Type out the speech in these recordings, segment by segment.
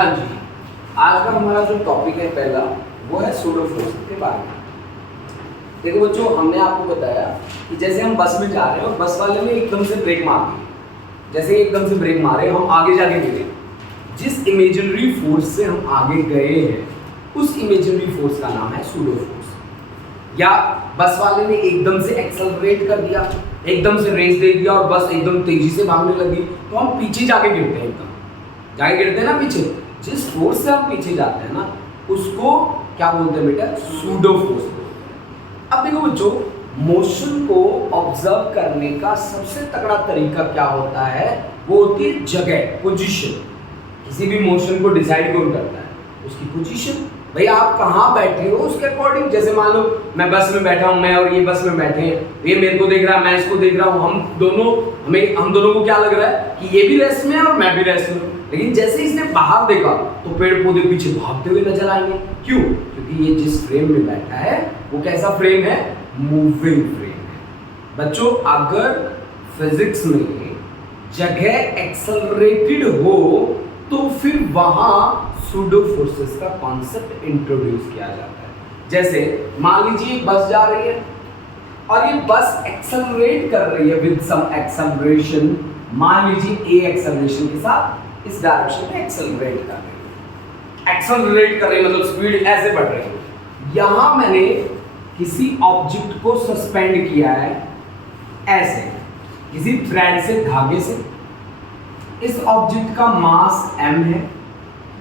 हाँ जी, आज का हमारा जो टॉपिक है पहला वो है सूडो फोर्स के बारे में। देखो बच्चों, हमने आपको बताया कि जैसे हम बस में जा रहे हैं और बस वाले ने एकदम से ब्रेक मार दी, जैसे एकदम से ब्रेक मारे हम आगे जाके गिरे, जिस इमेजिनरी फोर्स से हम आगे गए हैं उस इमेजिनरी फोर्स का नाम है सूडो फोर्स। या बस वाले ने एकदम से एक्सेलरेट कर दिया, एकदम से रेस दे दिया और बस एकदम तेजी से भागने लगी, तो हम पीछे जाके गिरते हैं, एकदम जाके गिरते हैं ना पीछे। जिस फोर्स से हम पीछे जाते हैं ना उसको क्या बोलते हैं बेटा? सूडो फोर्स बोलते हैं। अब देखो बच्चों, मोशन को ऑब्जर्व करने का सबसे तगड़ा तरीका क्या होता है? वो होती है जगह, पोजीशन। किसी भी मोशन को डिसाइड कौन करता है? उसकी पोजीशन। भाई आप कहाँ बैठे हो उसके अकॉर्डिंग। जैसे मान लो मैं बस में बैठा हूँ, मैं और ये बस में बैठे हैं, ये मेरे को देख रहा है, मैं इसको देख रहा हूँ, हम दोनों को क्या लग रहा है कि ये भी रेस्ट में है और मैं भी रेस्ट में। लेकिन जैसे इसने बाहर देखा तो पेड़ पौधे पीछे भागते हुए नजर आएंगे। क्यों? क्योंकि ये जिस फ्रेम में बैठा है वो कैसा फ्रेम है? मूविंग फ्रेम है। बच्चों, अगर फिजिक्स में जगह एक्सेलरेटेड हो तो फिर वहां सूडो फोर्सेस का कॉन्सेप्ट इंट्रोड्यूस किया जाता है। जैसे मान लीजिए बस जा रही है और ये बस एक्सेलरेट कर रही है विद सम एक्सेलरेशन। मान लीजिए ए एक्सेलरेशन के साथ इस डायरेक्शन में एक्सेलरेट कर रही है, एक्सेलरेट कर रही है मतलब स्पीड ऐसे बढ़ रही है। यहां मैंने किसी ऑब्जेक्ट को सस्पेंड किया है ऐसे, किसी थ्रेड से, धागे से। इस ऑब्जेक्ट का मास m है,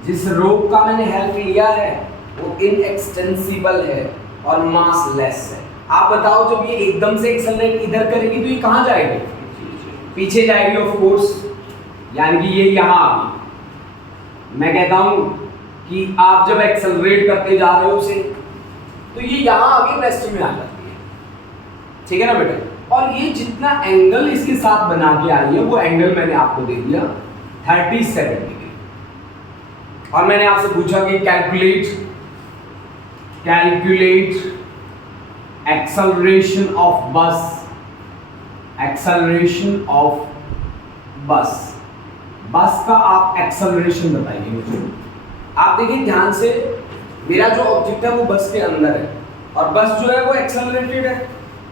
जिस रोप का मैंने हेल्प लिया है वो इनएक्सटेंसिबल है और मास लेस है। आप बताओ, जब ये एकदम से एक्सेलरेट इधर करेगी तो ये कहां जाएगी? पीछे जाएगी ऑफ कोर्स, यानी कि ये यहां आ गई। मैं कहता हूं कि आप जब एक्सेलरेट करते जा रहे हो उसे तो ये यहां आगे रेस्ट में आ जाती है, ठीक है ना बेटा? और ये जितना एंगल इसके साथ बना के आई है वो एंगल मैंने आपको दे दिया 37 डिग्री। और मैंने आपसे पूछा कि कैलकुलेट एक्सेलरेशन ऑफ बस, एक्सेलरेशन ऑफ बस। बस का आप एक्सेलरेशन बताइए मुझे। आप देखिए ध्यान से, मेरा जो ऑब्जेक्ट है वो बस के अंदर है और बस जो है वो एक्सेलरेटेड है।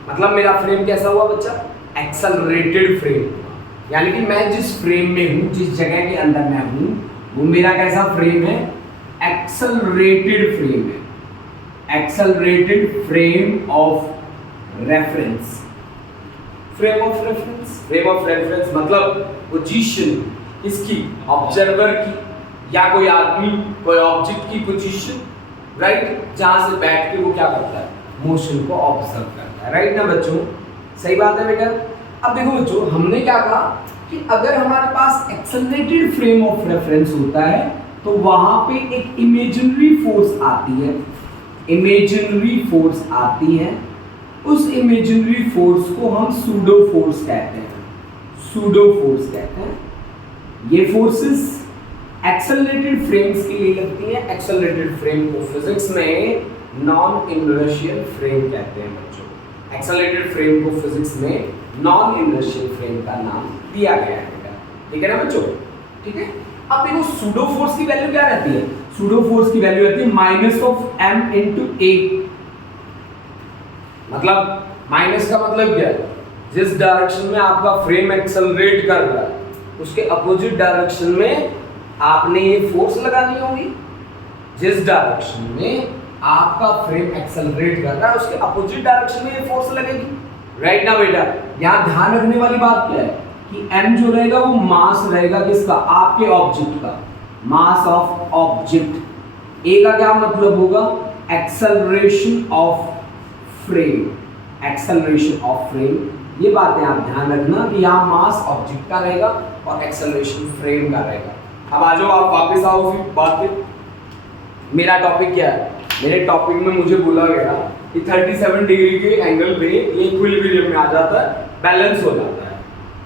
मतलब मेरा फ्रेम कैसा हुआ बच्चा? Accelerated frame. यानी कि मैं जिस फ्रेम में हूँ, जिस जगह के अंदर मैं हूँ, वो मेरा कैसा फ्रेम है? एक्सेलरेटेड फ्रेम है। Accelerated frame of reference. Frame of reference मतलब पोजीशन इसकी, ऑब्जर्वर की या कोई आदमी, कोई ऑब्जेक्ट की पोजीशन, राइट? जहां से बैठ के वो क्या करता है? मोशन को ऑब्जर्व करता है, राइट ना बच्चों? सही बात है बेटा। अब देखो बच्चों, हमने क्या कहा कि अगर हमारे पास एक्सेलरेटेड फ्रेम ऑफ रेफरेंस होता है तो वहां पे एक इमेजिनरी फोर्स आती है, इमेजिनरी फोर्स आती है। उस इमेजिनरी फोर्स को हम सूडो फोर्स कहते हैं, सूडो फोर्स कहते हैं। ये फोर्सेस एक्सेलरेटेड फ्रेम्स के लिए लगती हैं। एक्सेलरेटेड फ्रेम को फिजिक्स में नॉन इनर्शियल फ्रेम कहते हैं बच्चों। एक्सेलरेटेड फ्रेम को फिजिक्स में नॉन इनर्शियल फ्रेम का नाम दिया गया है बेटा, ठीक है ना बच्चों? ठीक है। अब देखो सूडो फोर्स की वैल्यू क्या रहती है? सूडो फोर्स की वैल्यू रहती है माइनस ऑफ m इंटू ए। मतलब माइनस का मतलब क्या है? जिस डायरेक्शन में आपका फ्रेम एक्सेलरेट कर रहा है उसके अपोजिट डायरेक्शन में आपने ये फोर्स लगानी होगी। जिस डायरेक्शन में आपका फ्रेम एक्सेलरेट कर रहा है उसके अपोजिट डायरेक्शन में ये फोर्स लगेगी, राइट ना बेटा? यहाँ ध्यान रखने वाली बात क्या है कि m जो रहेगा वो मास रहेगा किसका? आपके ऑब्जेक्ट का, मास ऑफ ऑब्जेक्ट। a का क्या मतलब होगा? Acceleration of frame, acceleration of frame. ये बातें आप ध्यान रखना कि यहाँ मास ऑब्जेक्ट का रहेगा और एक्सेलरेशन फ्रेम का रहेगा। अब आ जाओ, आप वापस आओ फिर बात पे। मेरा टॉपिक क्या है? मेरे टॉपिक में मुझे बोला गया कि 37 डिग्री के एंगल पे ये इक्विलिब्रियम में आ जाता है, बैलेंस हो जाता है।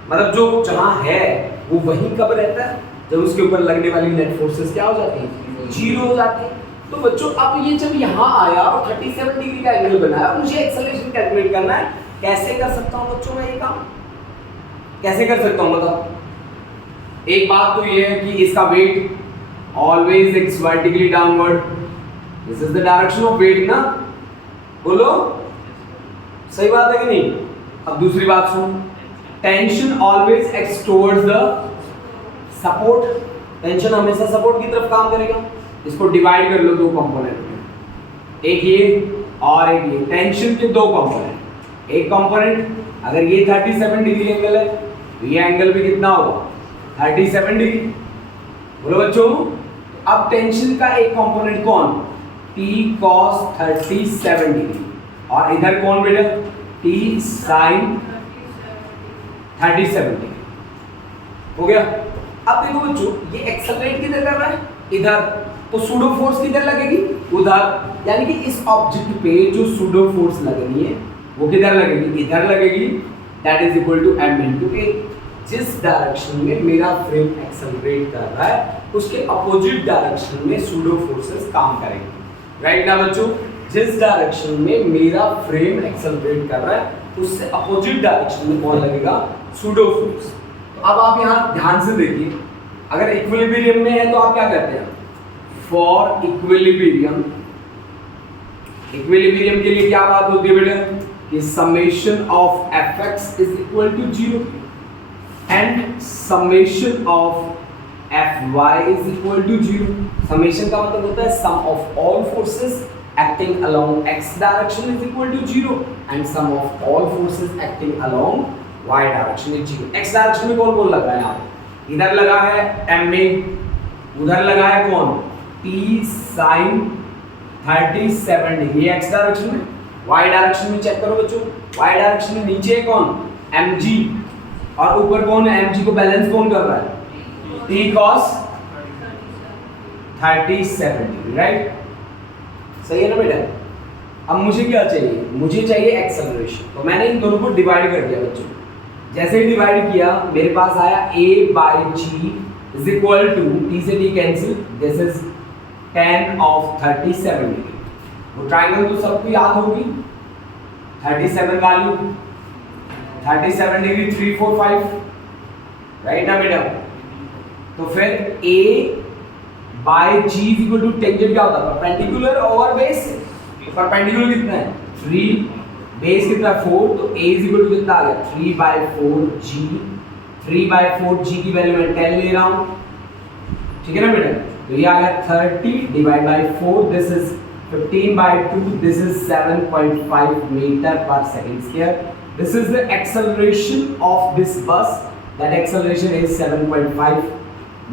मतलब जो जहाँ है वो वहीं कब रहता है? जब उसके ऊपर लगने वाली नेट फोर्सेस क्या हो जाती है? जीरो हो जाती है। तो बच्चों, अब ये जब यहाँ आया और 37 डिग्री का एंगल बनाया, मुझे एक्सेलरेशन कैलकुलेट करना है। कैसे कर सकता हूँ बच्चों मैं ये काम? कैसे कर सकता हूँ बताओ? एक बात तो ये है कि इसका weight always acts vertically downward, this is the direction of weight ना, बोलो सही बात है कि नहीं। अब दूसरी बात सुन, tension always acts towards the support, tension हमेशा सपोर्ट की तरफ काम करेगा। इसको डिवाइड कर लो दो कंपोनेंट में, एक ये और एक ये, टेंशन के दो कंपोनेंट। एक कंपोनेंट अगर ये 37 डिग्री एंगल है तो ये एंगल भी कितना होगा 37 डिग्री, बोलो बच्चों। अब टेंशन का एक कंपोनेंट कौन, T cos 37 डिग्री, और इधर कौन बेटा T sin 37 डिग्री, हो गया। अब देखो बच्चों ये एक्सेलरेट किधर कर रहा है, इधर, तो सूडो फोर्स किधर लगेगी, उधर, यानी कि इस ऑब्जेक्ट पे जो सूडो फोर्स लगनी है वो किधर लगेगी, इधर लगेगी। That is equal to m into a। जिस डायरेक्शन में मेरा फ्रेम एक्सेलरेट कर रहा है उसके अपोजिट डायरेक्शन में सूडो फोर्सेस काम करेंगे, राइट ना बच्चों। जिस डायरेक्शन में मेरा फ्रेम एक्सेलरेट कर रहा है उससे अपोजिट डायरेक्शन में कौन लगेगा, सूडो फोर्स। तो अब आप यहाँ ध्यान से देखिए, अगर इक्विलिब्रियम में है तो आप क्या करते हैं, फॉर इक्विलिब्रियम, इक्विलिब्रियम के लिए क्या बात होती है बेटा कि summation of fx is equal to 0 and summation of fy is equal to 0। Summation का मतलब होता है sum of all forces acting along x direction is equal to 0 and sum of all forces acting along y direction is 0। x direction में कौन कौन लगा है, यहाँ इधर लगा है ma, उधर लगा है कौन T sin 37 degree x direction में। y डायरेक्शन में चेक करो बच्चों, y डायरेक्शन में नीचे है कौन mg, और ऊपर कौन है mg को बैलेंस कौन कर रहा है T cos 37 डिग्री, राइट, सही है ना बेटा। अब मुझे क्या चाहिए, मुझे चाहिए एक्सेलरेशन, तो मैंने इन दोनों को डिवाइड कर दिया बच्चों। जैसे ही डिवाइड किया मेरे पास आया a by g is equal to, t से t cancel, this is tan of 37 degree. वो ट्रायंगल तो सबको याद होगी, 37 वैल्यू 37 डिग्री 3 4 5, राइट ना बेटा। तो फिर a by g equal to tangent क्या होता है, परपेंडिकुलर ओवर बेस, तो परपेंडिकुलर कितना है 3, बेस कितना है 4, तो a इज इक्वल टू कितना आ गया 3 बाई 4 g, 3 बाई 4 g की वैल्यू मैं 10 ले रहा हूं, ठीक है ना बेटा। तो ये आ गया 30 divide by 4, this is 15 by 2, this is 7.5 meter per second square. This is the acceleration of this bus. That acceleration is 7.5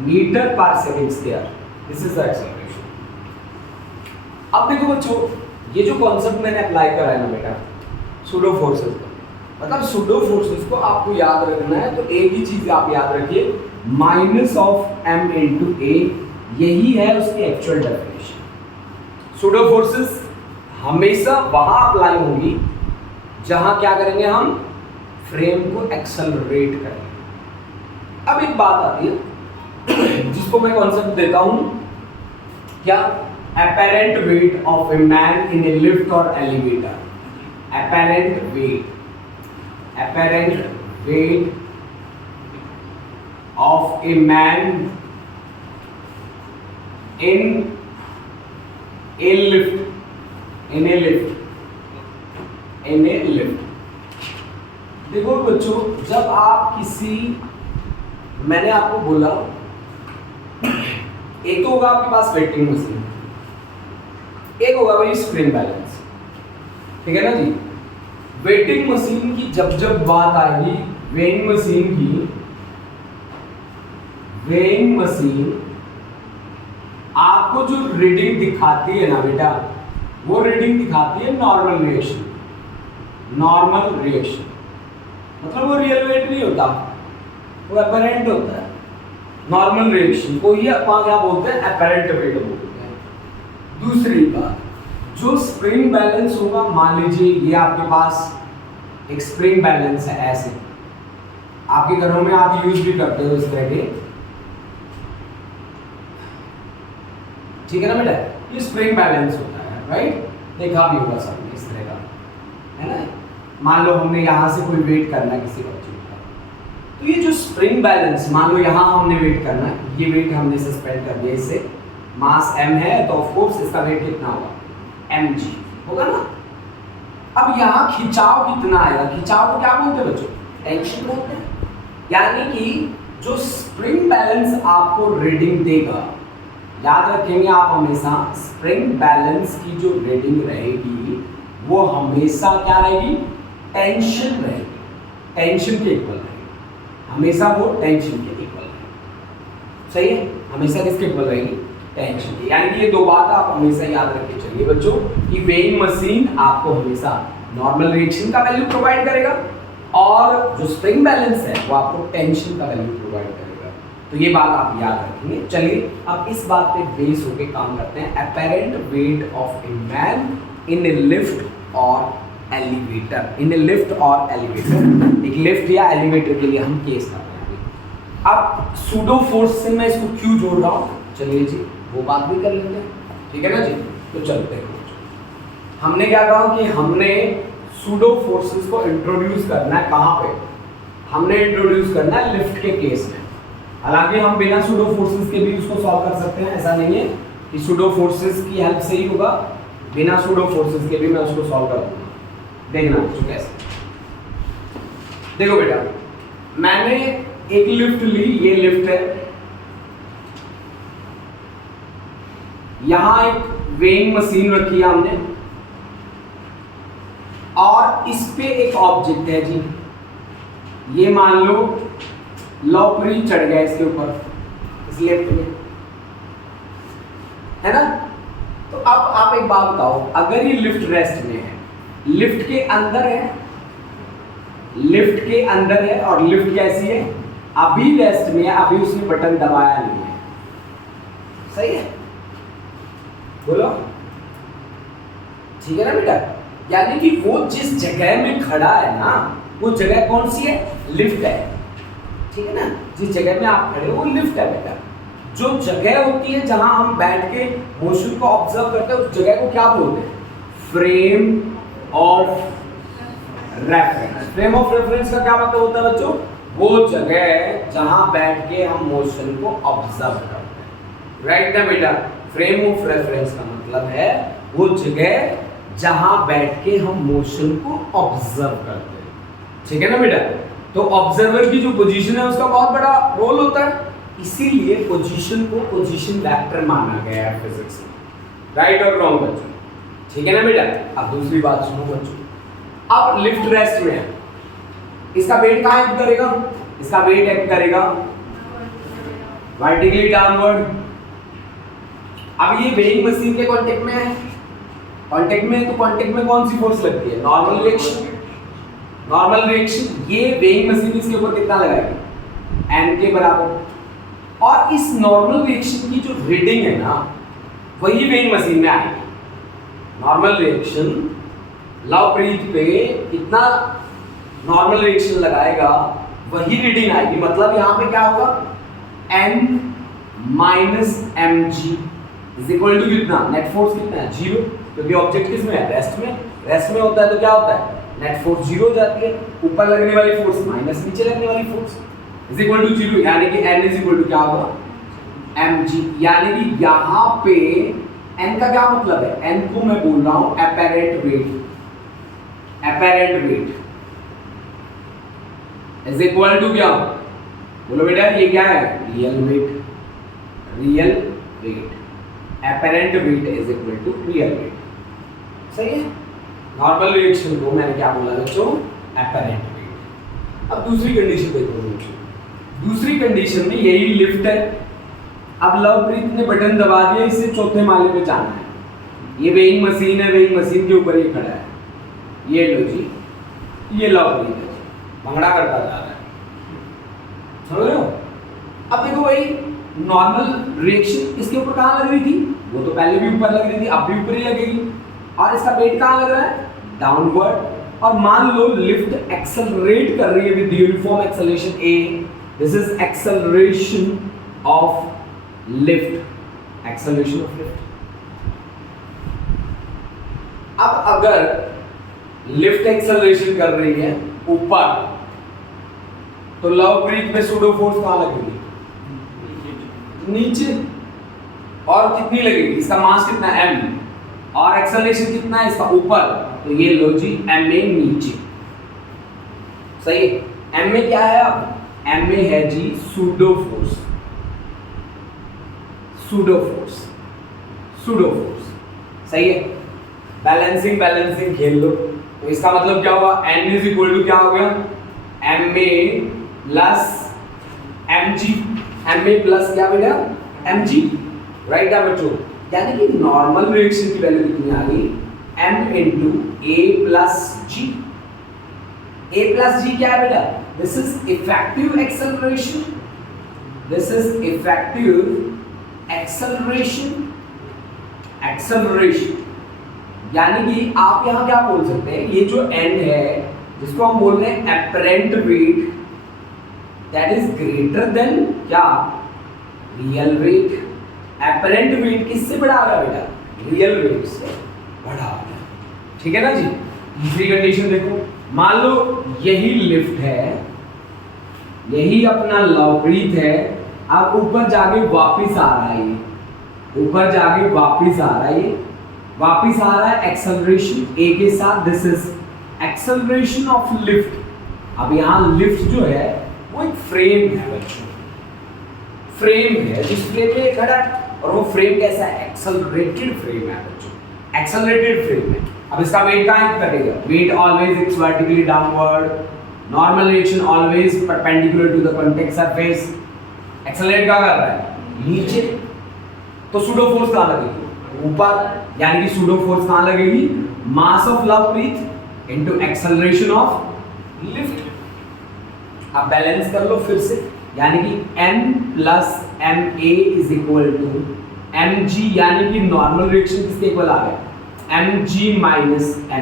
meter per second square. This is the acceleration. अब देखो बच्चों, ये जो कॉन्सेप्ट मैंने अप्लाई करा है ना बेटा सूडो फोर्सेस का, मतलब सूडो फोर्सेस को आपको याद रखना है तो एक ही चीज आप याद रखिए, minus of m into a, यही है उसकी एक्चुअल डेफिनेशन। सूडो फोर्सेस हमेशा वहां अप्लाई होगी जहां क्या करेंगे, हम फ्रेम को एक्सेलरेट करेंगे। अब एक बात आती है जिसको मैं कॉन्सेप्ट देता हूं, क्या, apparent weight of a man in a lift or elevator। apparent weight of a man in a lift, देखो बच्चों, जब आप किसी, मैंने आपको बोला एक तो होगा आपके पास वेटिंग मशीन, एक होगा भाई स्प्रिंग बैलेंस, ठीक है ना जी। वेटिंग मशीन की जब बात आएगी, वेइंग मशीन आपको जो रीडिंग दिखाती है ना बेटा, वो रीडिंग दिखाती है नॉर्मल रिएक्शन, मतलब वो रियल वेट नहीं होता, वो अपरेंट होता है। नॉर्मल रिएक्शन को ही अपन क्या बोलते हैं, अपरेंट वेट बोलते हैं। दूसरी बात, जो स्प्रिंग बैलेंस होगा, मान लीजिए ये आपके पास एक स्प्रिंग बैलेंस है, ऐसे आपके घरों में आप यूज भी करते हो इस तरह के, ठीक है ना बेटा, ये स्प्रिंग बैलेंस होता है, राइट, देखा भी होगा सबने इस तरह का, है ना। मान लो हमने यहाँ से कोई वेट करना है किसी ऑब्जेक्ट का, तो ये जो स्प्रिंग बैलेंस, मान लो यहाँ हमने वेट करना है, ये वेट हमने सस्पेंड कर दिया, इससे मास m है तो ऑफ कोर्स इसका वेट कितना होगा mg होगा ना। अब यहाँ खिंचाव कितना आएगा, खिंचाव को क्या बोलते हैं बच्चों, टेंशन बोलते हैं। यानी कि जो स्प्रिंग बैलेंस आपको रीडिंग देगा, याद रखेंगे आप हमेशा, स्प्रिंग बैलेंस की जो रीडिंग रहेगी वो हमेशा क्या रहेगी, टेंशन रहेगी, टेंशन के इक्वल रहेगी, हमेशा वो टेंशन के इक्वल रहेगी। सही है, हमेशा किसके इक्वल रहेगी, टेंशन की। यानी कि ये दो बात आप हमेशा याद रख के चलिए बच्चों कि वेइंग मशीन आपको हमेशा नॉर्मल रिएक्शन का वैल्यू प्रोवाइड करेगा और जो स्प्रिंग बैलेंस है वो आपको टेंशन का वैल्यू प्रोवाइड करेगा। तो ये बात आप याद रखेंगे। चलिए अब इस बात पे बेस होके काम करते हैं। Apparent weight of a man in A lift और एलिवेटर, इन ए लिफ्ट और एलिवेटर, एक लिफ्ट या एलिवेटर के लिए हम केस कर रहे हैं। अब सूडो फोर्स से मैं इसको क्यों जोड़ रहा हूँ, चलिए जी वो बात भी कर लेते हैं, ठीक है ना जी। तो चलते हैं, हमने क्या कहा कि हमने सूडो फोर्सेस को इंट्रोड्यूस करना है, कहाँ पे, हमने इंट्रोड्यूस करना है लिफ्ट के केस में। हालांकि हम बिना सूडो फोर्सेस के भी उसको सॉल्व कर सकते हैं, ऐसा नहीं है कि सूडो फोर्सेस की हेल्प से ही होगा, बिना सूडो फोर्सेस के भी मैं उसको सॉल्व कर दूंगा। देखना बच्चों कैसे, देखो बेटा मैंने एक लिफ्ट ली, ये लिफ्ट है, यहां एक वेइंग मशीन रखी है हमने और इस पे एक ऑब्जेक्ट है जी, ये मान लो लॉपरी चढ़ गया इसके ऊपर, इस लिफ्ट में, है ना। तो अब आप एक बात बताओ, अगर ये लिफ्ट रेस्ट में है, लिफ्ट के अंदर है, लिफ्ट के अंदर है और लिफ्ट कैसी है, अभी रेस्ट में है, अभी उसने बटन दबाया नहीं है, सही है, बोलो ठीक है ना बेटा। यानी कि वो जिस जगह में खड़ा है ना, वो जगह कौन सी है, लिफ्ट है, ठीक है ना। जिस जगह में आप खड़े हो वो लिफ्ट है बेटा। जो जगह होती है जहां हम बैठ के मोशन को ऑब्जर्व करते हैं, उस जगह को क्या बोलते हैं, frame of reference. Frame of reference का क्या मतलब होता है बच्चों, वो जगह जहां बैठ के हम मोशन को ऑब्जर्व करते हैं, राइट ना बेटा। फ्रेम ऑफ रेफरेंस का मतलब है वो जगह जहां बैठ के हम मोशन को ऑब्जर्व करते हैं, ठीक है ना बेटा। तो ऑब्जर्वर की जो पोजीशन है उसका बहुत बड़ा रोल होता है, इसीलिए पोजीशन को पोजीशन वेक्टर माना गया है फिजिक्स में, राइट और रॉन्ग बच्चों, ठीक है ना बेटा। अब दूसरी बात सुनो बच्चों, अब लिफ्ट रेस्ट में है, इसका वेट कहाँ एक्ट करेगा, इसका वेट एक्ट करेगा वर्टिकली डाउनवर्ड। अब ये वेइंग मशीन के कांटेक्ट में है, कांटेक्ट में है, तो कांटेक्ट में कौन सी फोर्स लगती है, नॉर्मल रिएक्शन, नॉर्मल रिएक्शन। ये वेइंग मशीन इसके ऊपर कितना लगाएगी, एन के बराबर, और इस नॉर्मल रिएक्शन की जो रीडिंग है ना, वही वेइंग मशीन में आएगी। नॉर्मल रिएक्शन लवप्रीत पे कितना नॉर्मल रिएक्शन लगाएगा, वही रीडिंग आएगी। मतलब यहाँ पे क्या होगा, n minus M G is equal to कितना, नेट फोर्स कितना है, 0, क्योंकि ऑब्जेक्ट किस में है, रेस्ट में। रेस्ट में होता है तो क्या होता है, नेट फोर्स 0 हो जाती है, ऊपर लगने वाली फोर्स माइनस नीचे लगने वाली फोर्स इज इक्वल टू 0, यानी कि n इज इक्वल टू क्या होगा, mg। यानी कि यहाँ पे n का क्या मतलब है, n को मैं बोल रहा हूँ apparent weight, apparent weight is equal to क्या, बोलो बेटा ये क्या है, real weight, real weight, apparent weight is equal to real weight, सही है। नॉर्मल रिएक्शन को मैंने क्या बोला बच्चों, apparent weight। अब दूसरी कंडीशन देखो बच्चों, दूसरी कंडीशन में यही लिफ्ट है, अब लवप्रीत ने बटन दबा दिया, इसे चौथे माले पे जाना है, ये वेइंग मशीन है, वेइंग मशीन के ऊपर ये खड़ा है, ये लो जी, ये लवप्रीत है, भंगड़ा करता जा रहा है, समझ रहे हो। अब देखो भाई नॉर्मल रिएक्शन इसके ऊपर कहाँ लग रही थी, वो तो पहले भी ऊपर लग रही थी, अब भी ऊपर ही लगेगी, और इसका वेट कहाँ लग रहा है, डाउनवर्ड। और मान लो लिफ्ट एक्सेलरेट कर रही है with uniform acceleration a, this is acceleration of lift, acceleration of lift. अब अगर लिफ्ट एक्सेलरेशन कर रही है ऊपर, तो लवप्रीत में सूडो फोर्स कहाँ लगेगी? नीचे। और कितनी लगेगी? इसका मास कितना है m, और एक्सेलरेशन कितना है इसका? ऊपर। तो ये लो जी m में नीचे, सही है। m में क्या है? अब m में है जी pseudo force, pseudo force, pseudo force, सही है। बैलेंसिंग बैलेंसिंग खेल लो, तो इसका मतलब क्या हुआ? n इज इक्वल टू क्या हो गया? m में प्लस mg, m में प्लस क्या बेटा? mg, राइट है बच्चों। यानी कि नॉर्मल रिएक्शन की वैल्यू कितनी आ गई? m into a plus g। a plus g क्या है बेटा? This is effective acceleration, this is effective acceleration, acceleration. यानी कि आप यहां क्या बोल सकते हैं? ये जो एंड है जिसको हम बोल रहे हैं apparent weight, that is greater than क्या? Real weight. एपरेंट वेट किससे बड़ा आ रहा है बेटा? रियल वेट से बड़ा आ रहा है, ठीक है ना जी। दूसरी कंडीशन देखो, मान लो यही लिफ्ट है, यही अपना लवप्रीत है, अब ऊपर जाके वापस आ रहा है, ये ऊपर जाके वापस आ रहा है, ये वापस आ रहा है एक्सेलरेशन a के साथ। This is acceleration of lift. अब यहाँ लिफ्ट जो है वो एक फ्रेम है बच्चों, फ्रेम है जिस फ्रेम में खड़ा है, और वो फ्रेम कैसा है? एक्सेलरेटेड फ्रेम है बच्चों, एक्सेलरेटेड फ्रेम है। अब इसका वेट कहाँ कटेगा? Weight always it's vertically downward, normal reaction always perpendicular to the contact surface. Accelerate कहाँ कर रहा है? नीचे। तो सूडो फोर्स कहाँ लगेगी? ऊपर। यानी कि सूडो फोर्स कहाँ लगेगी? मास ऑफ लवप्रीत इनटू एक्सेलरेशन ऑफ लिफ्ट। अब बैलेंस कर लो फिर से, यानी कि m plus ma is equal to mg, यानी कि नॉर्मल रिएक्शन किसके इक्वल आ गया? mg minus ma।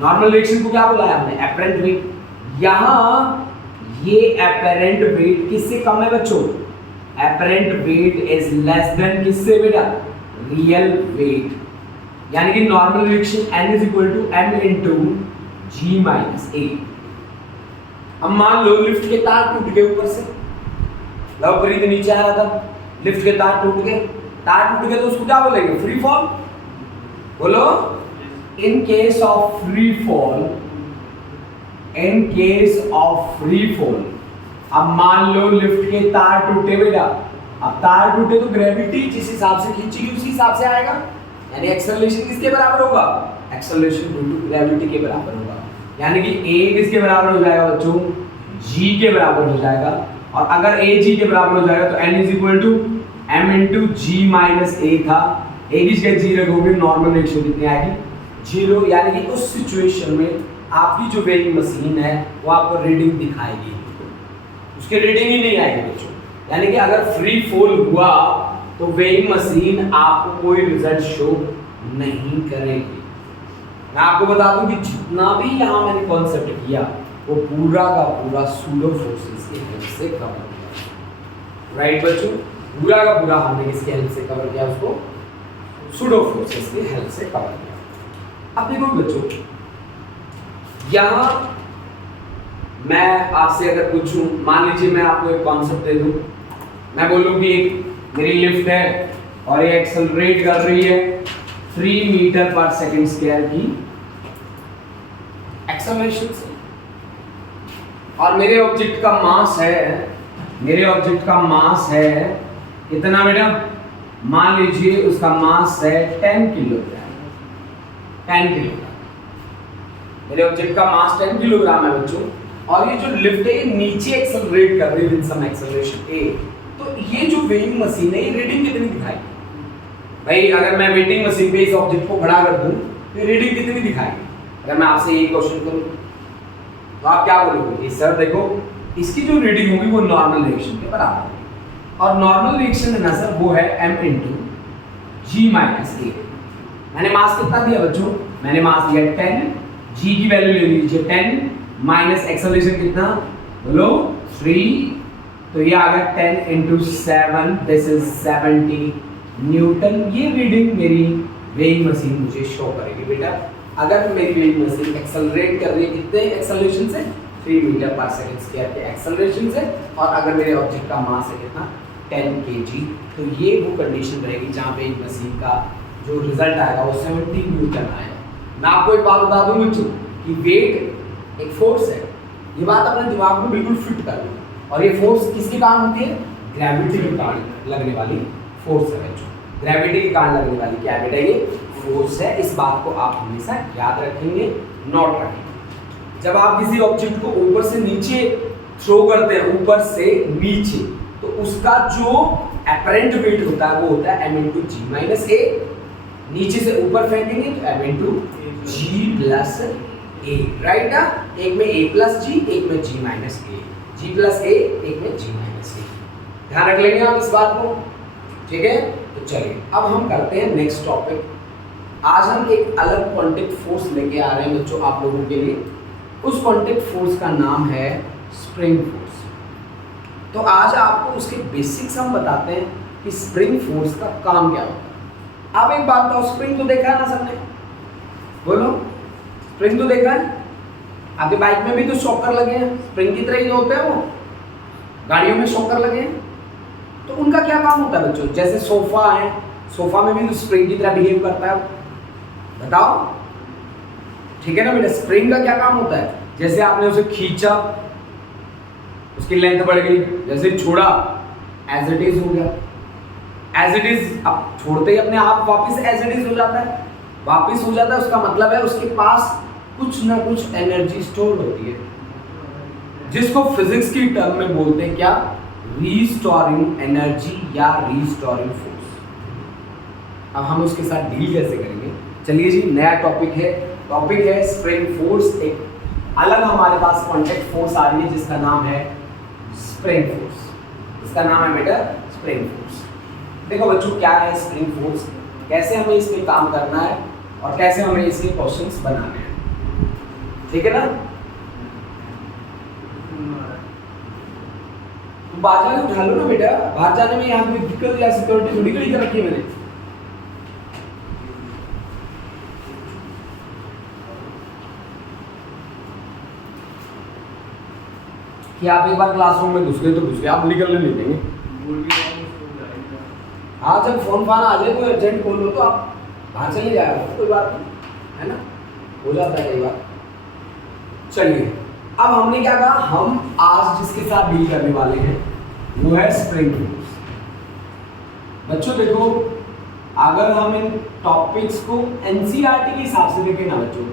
नॉर्मल रिएक्शन को क्या बोला है हमने? Apparent weight. यहां ये एपरेंट वेट किससे कम है बच्चों? Apparent weight is less than किससे बेटा? Real weight. यानी कि normal reaction n is equal to m into g minus a। अब मान लो लिफ्ट के तार टूट गए, ऊपर से लवप्रीत नीचे आ रहा था, लिफ्ट के तार टूट गए, तार टूट गए तो उसको क्या बोलेंगे? Free fall. बोलो, in case of free fall, in case of free fall. अब मान लो लिफ्ट के तार टूटे बेटा, अब तार टूटे तो ग्रेविटी जिस हिसाब से खींचेगी उसी हिसाब से आएगा, यानी एक्सेलरेशन किसके बराबर होगा? एक्सेलरेशन ड्यू टू ग्रेविटी के बराबर होगा। यानी कि a किसके बराबर हो जाएगा बच्चों? g के बराबर हो जाएगा। और अगर a g के बराबर हो जाएगा तो n is equal to m into G minus a था, a की जगह g रखोगे, नॉर्मल रिएक्शन कितनी आएगी? 0। यानी कि उस सिचुएशन में आपकी जो वेइंग मशीन है वो आपको रीडिंग दिखाएगी, उसकी रीडिंग ही नहीं आएगी बच्चों। यानी कि अगर फ्री फॉल हुआ तो वेइंग मशीन आपको कोई रिजल्ट शो नहीं करेगी। मैं आपको बता दूं कि जितना भी यहाँ मैंने कॉन्सेप्ट किया वो पूरा का पूरा सूडो फोर्सेस के हेल्प से कवर किया, राइट बच्चों? पूरा का पूरा हमने किसके हेल्प से कवर किया? उसको सूडो फोर्सेस के हेल्प से कवर किया। अब देखो बच्चों, यहाँ मैं आपसे अगर पूछूं, मान लीजिए मैं आपको एक कॉन्सेप्ट दे दूं, मैं बोलूं कि एक मेरी लिफ्ट है और ये एक्सेलरेट कर रही है 3 मीटर पर सेकंड स्क्वायर की एक्सेलरेशन से, और मेरे ऑब्जेक्ट का मास है, मेरे ऑब्जेक्ट का मास है कितना बेटा? मान लीजिए उसका मास है 10 किलोग्राम, 10 किलोग्राम। मेरे ऑब्जेक्ट का मास 10 किलोग्राम है बच्चों, और ये जो लिफ्ट है ये नीचे एक्सेलरेट कर रही है विद सम एक्सेलरेशन a। तो ये जो वेइंग मशीन है ये रीडिंग कितनी दिखाएगी भाई? अगर मैं वेटिंग मशीन पे इस ऑब्जेक्ट को खड़ा कर दूं तो ये रीडिंग कितनी दिखाएगी? अगर मैं आपसे यही क्वेश्चन करूं तो आप क्या बोलोगे कि सर देखो इसकी जो रीडिंग होगी वो नॉर्मल रिएक्शन के बराबर होगी, और नॉर्मल रिएक्शन है ना सर वो है m into G minus a। मैंने मास कितना दिया बच्चों? मैंने मास दिया 10, g की वैल्यू ले लीजिए 10 माइनस एक्सेलरेशन कितना? बोलो 3, तो ये आ गया 10 इंटू 7, दिस इज 70 न्यूटन। ये रीडिंग मेरी वेइंग मशीन मुझे शो करेगी बेटा। अगर मेरी वेइंग मशीन एक्सेलरेट कर रही है कितने एक्सेलरेशन से? 3 मीटर पर सेकंड स्क्वायर के एक्सेलरेशन से, और अगर मेरे ऑब्जेक्ट का मास है कितना 10 kg, तो ये वो कंडीशन रहेगी जहाँ पे एक मशीन का जो रिजल्ट आएगा वो 70 न्यूटन आएगा। मैं आपको एक बात बता दूं बच्चों कि वेट एक फोर्स है, ये बात अपने दिमाग में बिल्कुल फिट कर लो। और ये फोर्स किसके कारण होती है? ग्रेविटी के कारण लगने वाली फोर्स है बच्चों। ग्रेविटी के कारण लगने वाली क्या बेटा? ये फोर्स है। इस बात को आप हमेशा याद रखेंगे, नोट रखेंगे। जब आप किसी ऑब्जेक्ट को ऊपर से नीचे थ्रो करते हैं, ऊपर से नीचे, तो उसका जो अपरेंट वेट होता है वो होता है m × g माइनस a। नीचे से ऊपर फेंकेंगे तो m × g plus a, right ना? एक में a प्लस g, एक में g minus a, g plus a, एक में g माइनस a। ध्यान रख लेंगे आप इस बात को, ठीक है? तो चलिए अब हम करते हैं नेक्स्ट टॉपिक। आज हम एक अलग कॉन्टैक्ट फोर्स लेके आ रहे हैं बच्चों आप लोगों के लिए। उस कॉन्टैक्ट फोर्स का नाम है स्प्रिंग फोर्स। तो आज आपको उसके बेसिक्स हम बताते हैं कि स्प्रिंग फोर्स का काम क्या होता है। आप एक बात बताओ, स्प्रिंग तो देखा है ना सबने? बोलो, स्प्रिंग तो देखा है? आपके बाइक में भी तो शॉकर लगे हैं, स्प्रिंग की तरह ही होते हैं वो। गाड़ियों में शॉकर लगे हैं, तो उनका क्या काम होता है बच्चों? जैसे सोफा है, सोफा में भी तो स्प्रिंग की तरह बिहेव करता है, बताओ, ठीक है ना बेटा? स्प्रिंग का क्या काम होता है? जैसे आपने उसे खींचा, उसकी लेंथ बढ़ गई, जैसे छोड़ा एज इट इज हो गया, एज इट इज। अब छोड़ते ही अपने आप वापस एज इट इज हो जाता है, वापस हो जाता है। उसका मतलब है उसके पास कुछ ना कुछ एनर्जी स्टोर होती है, जिसको फिजिक्स की टर्म में बोलते हैं क्या? रीस्टोरिंग एनर्जी या रीस्टोरिंग फोर्स। अब हम उसके साथ डील कैसे करेंगे? चलिए जी, नया टॉपिक है स्प्रिंग फोर्स। एक अलग हमारे पास कॉन्टैक्ट फोर्स आ रही है जिसका नाम है स्प्रिंग फोर्स। इसका नाम है बेटा स्प्रिंग फोर्स। देखो बच्चों, क्या है स्प्रिंग फोर्स, कैसे हमें इस पे काम करना है और कैसे हमें इसके क्वेश्चंस बनाने हैं, ठीक है ना? तो बाहर जाने उठा लो ना बेटा, बाहर जाने में यहाँ पे दिक्कत या सिक्योरिटी थोड़ी खड़ी कर रखी है मैंने। कि आप एक बार क्लासरूम में घुस गए तो घुस गए, आप निकलने नहीं देंगे। हाँ, जब फोन फान आ जाए कोई अर्जेंट कॉल हो तो आप बाहर चले जाएगा, कोई बात नहीं, है ना? हो जाता है कई बार। चलिए, अब हमने क्या कहा, हम आज जिसके साथ डील करने वाले हैं वो है स्प्रिंग फोर्स। बच्चों देखो, अगर हम इन टॉपिक्स को एनसीईआरटी के हिसाब से देखें ना बच्चों,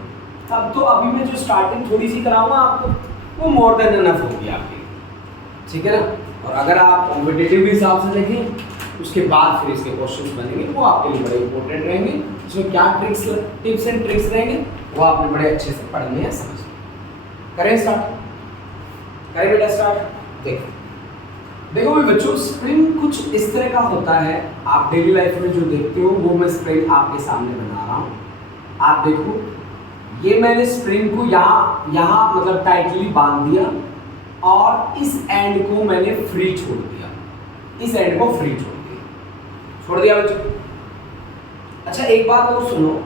तब तो अभी मैं जो स्टार्टिंग थोड़ी सी कराऊंगा आपको वो मोर देन इनफ होगी आपके, ठीक है ना? और अगर आप कॉम्पिटिटिव के हिसाब से देखें उसके बाद फिर इसके क्वेश्चंस बनेंगे, वो आपके लिए बड़े इंपॉर्टेंट रहेंगे। इसमें क्या टिप्स एंड ट्रिक्स रहेंगे वो आपने बड़े अच्छे से पढ़ने हैं, समझने। करें स्टार्ट, करें बेटा स्टार्ट। देखो भी बच्चों, स्प्रिंग कुछ इस तरह का होता है, आप डेली लाइफ में जो देखते हो वो मैं स्प्रिंग आपके सामने बना रहा हूँ। आप देखो, ये मैंने स्प्रिंग को यहाँ मतलब टाइटली बांध दिया और इस एंड को मैंने फ्री छोड़ दिया, इस एंड को फ्री छोड़ दिया बच्चों। अच्छा एक बात और सुनो,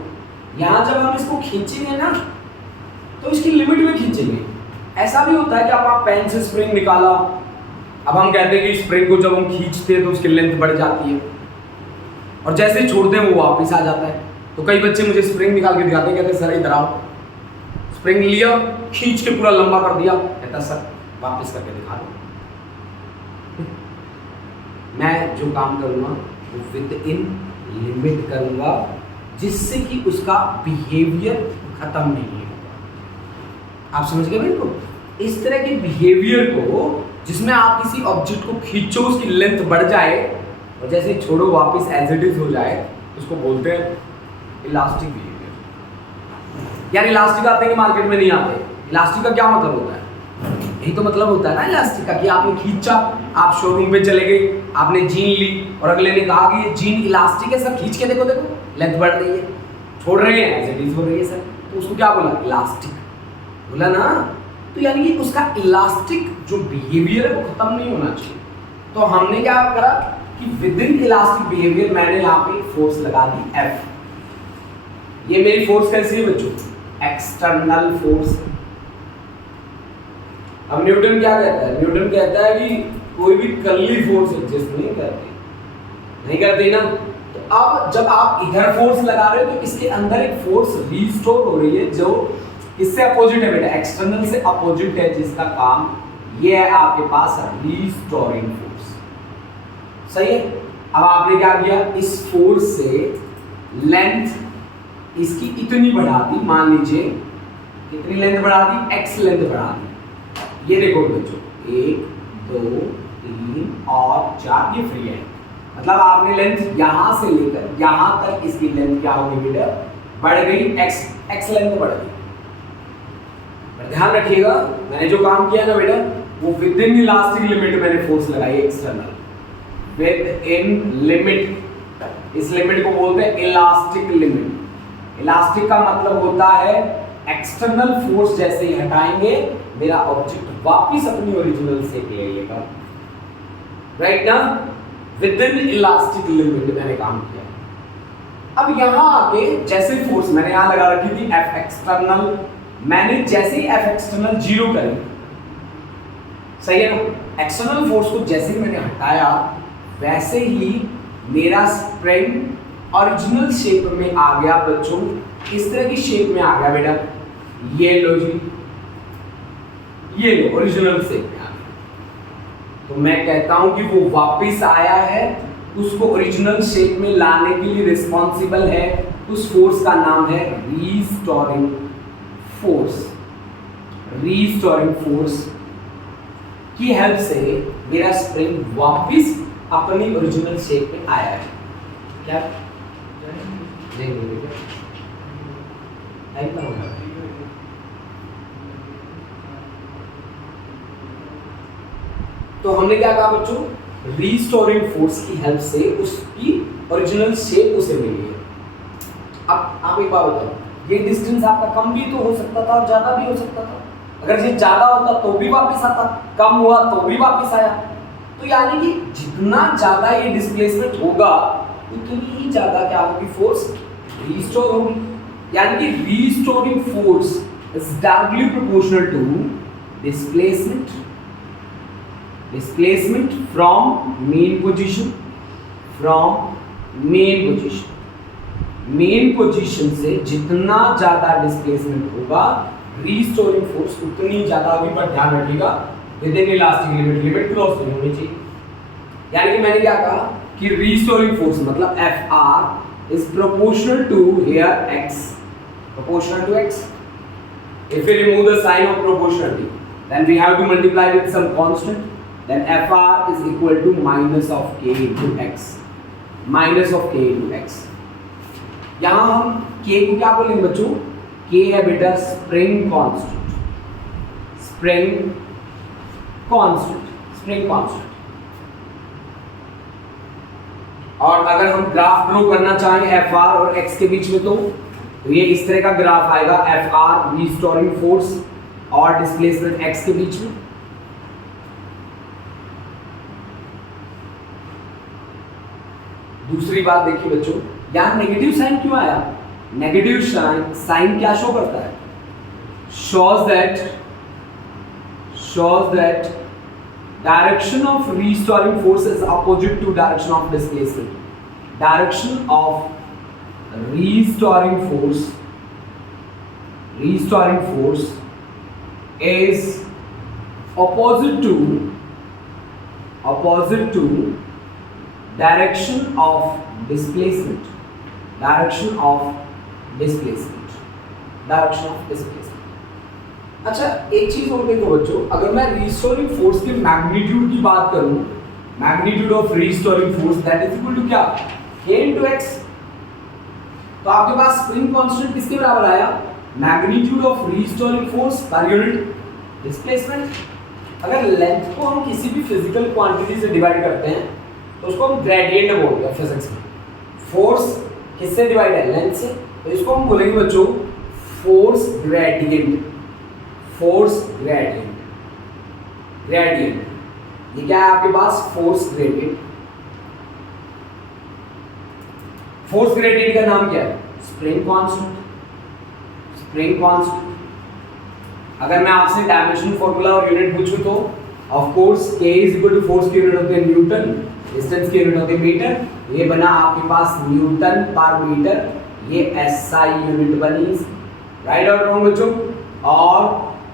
यहाँ जब हम इसको खींचेंगे ना तो इसकी लिमिट में खींचेंगे। ऐसा भी होता है कि आप पेन से स्प्रिंग निकाला, अब हम कहते हैं कि स्प्रिंग को जब हम खींचते हैं तो उसकी लेंथ बढ़ जाती है और जैसे ही छोड़ते हैं वो वापस आ जाता है। तो कई बच्चे मुझे स्प्रिंग निकाल के दिखाते हैं, कहते हैं सर इधर आओ, स्प्रिंग लिया खींच के पूरा लंबा कर दिया, कहता सर वापस करके दिखा दो। मैं जो काम करूँगा वो विद इन लिमिट करूँगा, जिससे कि उसका बिहेवियर खत्म नहीं होगा। आप समझ गए मेरे को? इस तरह के बिहेवियर को जिसमें आप किसी ऑब्जेक्ट को खींचो उसकी लेंथ बढ़ जाए और जैसे छोड़ो वापस एज इट इज हो जाए, उसको बोलते हैं इलास्टिक बिहेवियर। यार इलास्टिक आते हैं कि मार्केट में नहीं आते? इलास्टिक का क्या मतलब होता है? यही तो मतलब होता है ना इलास्टिक का, कि आपने खींचा, आप शोरूम पे चले गए, आपने जीन ली और अगले ने कहा कि ये जीन इलास्टिक है सर, खींच के देखो देखो लेंथ बढ़ रही है, छोड़ रहे हैं एज इट इज हो रही है सर, तो उसको क्या बोला? इलास्टिक बोला ना। तो यानी कि उसका इलास्टिक जो बिहेवियर है वो खत्म नहीं होना चाहिए। तो हमने क्या करा कि विद इन इलास्टिक बिहेवियर मैंने यहाँ पे फोर्स लगा दी F। ये मेरी फोर्स कैसी है बच्चों? External force. अब न्यूटन क्या कहता है? न्यूटन कहता है कि कोई भी कर्ली फोर्स एग्जिस्ट नहीं करती ना। तो अब जब आप इधर फोर्स लगा रहे हो तो इसके अंदर एक फोर्स रीस्टोर हो रही है जो इससे अपोजिट है बेटा, एक्सटर्नल से अपोजिट है, जिसका काम ये है आपके पास रीस्टोरिंग फोर्स। सही है। अब आपने क्या किया, इस फोर्स से लेंथ इसकी इतनी बढ़ा दी, मान लीजिए कितनी लेंथ बढ़ा दी, x लेंथ बढ़ा दी। ये देखो बच्चों, 1 2 3 और 4 ये फ्री है। मतलब आपने लेंथ यहां से लेकर यहां तक इसकी लेंथ क्या होगी बेटा, बढ़ गई, x लेंथ बढ़ गई। पर ध्यान रखिएगा मैंने जो काम किया ना बेटा, वो विद इन इलास्टिक लिमिट मैंने फोर्स लगाई एक्सटर्नल, विद इन लिमिट। इस लिमिट को बोलते हैं इलास्टिक लिमिट। इलास्टिक का मतलब होता है एक्सटर्नल फोर्स जैसे ही हटाएंगे मेरा ऑब्जेक्ट वापस अपनी ओरिजिनल शेप ले लेगा, राइट ना। विद इन इलास्टिक लिमिट मैंने काम किया। अब यहां आके जैसे फोर्स मैंने यहां लगा रखी थी F एक्सटर्नल, मैंने जैसे ही F एक्सटर्नल 0 करी, सही है ना, एक्सटर्नल फोर्स को जैसे ही मैंने हटाया वैसे ही मेरा स्प्रिंग ओरिजिनल शेप में आ गया बच्चों। इस तरह की शेप में आ गया बेटा, ये लो जी, ये लो ओरिजिनल शेप में आ गया। तो मैं कहता हूं कि वो वापस आया है, उसको ओरिजिनल शेप में लाने के लिए रिस्पॉन्सिबल है, उस फोर्स का नाम है रीस्टोरिंग फोर्स। रीस्टोरिंग फोर्स की हेल्प से मेरा स्प्रिंग वापस अपनी ओरिजिनल शेप में आया है। क्या तो हमने क्या कहा बच्चों, रीस्टोरिंग फोर्स की हेल्प से उसकी ओरिजिनल शेप उसे मिली है। अब आप एक बात बताओ, ये डिस्टेंस आपका कम भी तो हो सकता था और ज्यादा भी हो सकता था। अगर ये ज्यादा होता तो भी वापस आता, कम हुआ तो भी वापस आया। तो यानी कि जितना ज्यादा ये डिस्प्लेसमेंट होगा उतनी ही ज्यादा क्या होगी, फोर्स रीस्टोर होगी। यानी कि restoring force is directly proportional to displacement from mean position, mean position से जितना ज्यादा डिस्प्लेसमेंट होगा रीस्टोरिंग फोर्स उतनी ज्यादा होगी। पर ध्यान रखिएगा with in elastic limit cross नहीं होनी चाहिए। यानी कि मैंने क्या कहा कि रीस्टोरिंग फोर्स मतलब Fr is proportional to here x, proportional to x. If we remove the sign of proportionality, then we have to multiply with some constant. Then Fr is equal to minus of k into x, minus of k into x. यहाँ हम k को क्या बोलेंगे बच्चों, k है बेटा spring constant, spring constant. और अगर हम ग्राफ ड्रॉ करना चाहें Fr और x के बीच में तो ये इस तरह का ग्राफ आएगा, Fr रीस्टोरिंग फोर्स और डिस्प्लेसमेंट x के बीच में। दूसरी बात देखिए बच्चों, यहां नेगेटिव साइन क्यों आया? नेगेटिव साइन क्या शो करता है? shows that direction of restoring force is opposite to direction of displacement. Direction of restoring force is opposite to direction of displacement. अच्छा एक चीज और देखो बच्चों, अगर मैं रीस्टोरिंग फोर्स के मैग्नीट्यूड की बात करूं, magnitude of restoring force that is equal to क्या, k into x। तो आपके पास स्प्रिंग कांस्टेंट किसके बराबर आया? Magnitude of restoring force per unit displacement. अगर लेंथ को हम किसी भी फिजिकल क्वांटिटी से डिवाइड करते हैं तो उसको हम ग्रेडियंट बोलते हैं फिजिक्स में। फोर्स किससे डिवाइड है? लेंथ से। तो इसको हम बोलेंगे बच्चों फोर्स ग्रेडियंट। ये क्या है आपके पास? Force gradient. फोर्स ग्रेडियंट का नाम क्या है? Spring constant. अगर मैं आपसे डायमेंशन फॉर्मूला और यूनिट पूछूं तो of course k is equal to force की यूनिट होती है न्यूटन, डिस्टेंस की यूनिट होती है मीटर, ये बना आपके पास न्यूटन पर मीटर, ये SI यूनिट बनी, राइट और रॉन्ग बच्चों। और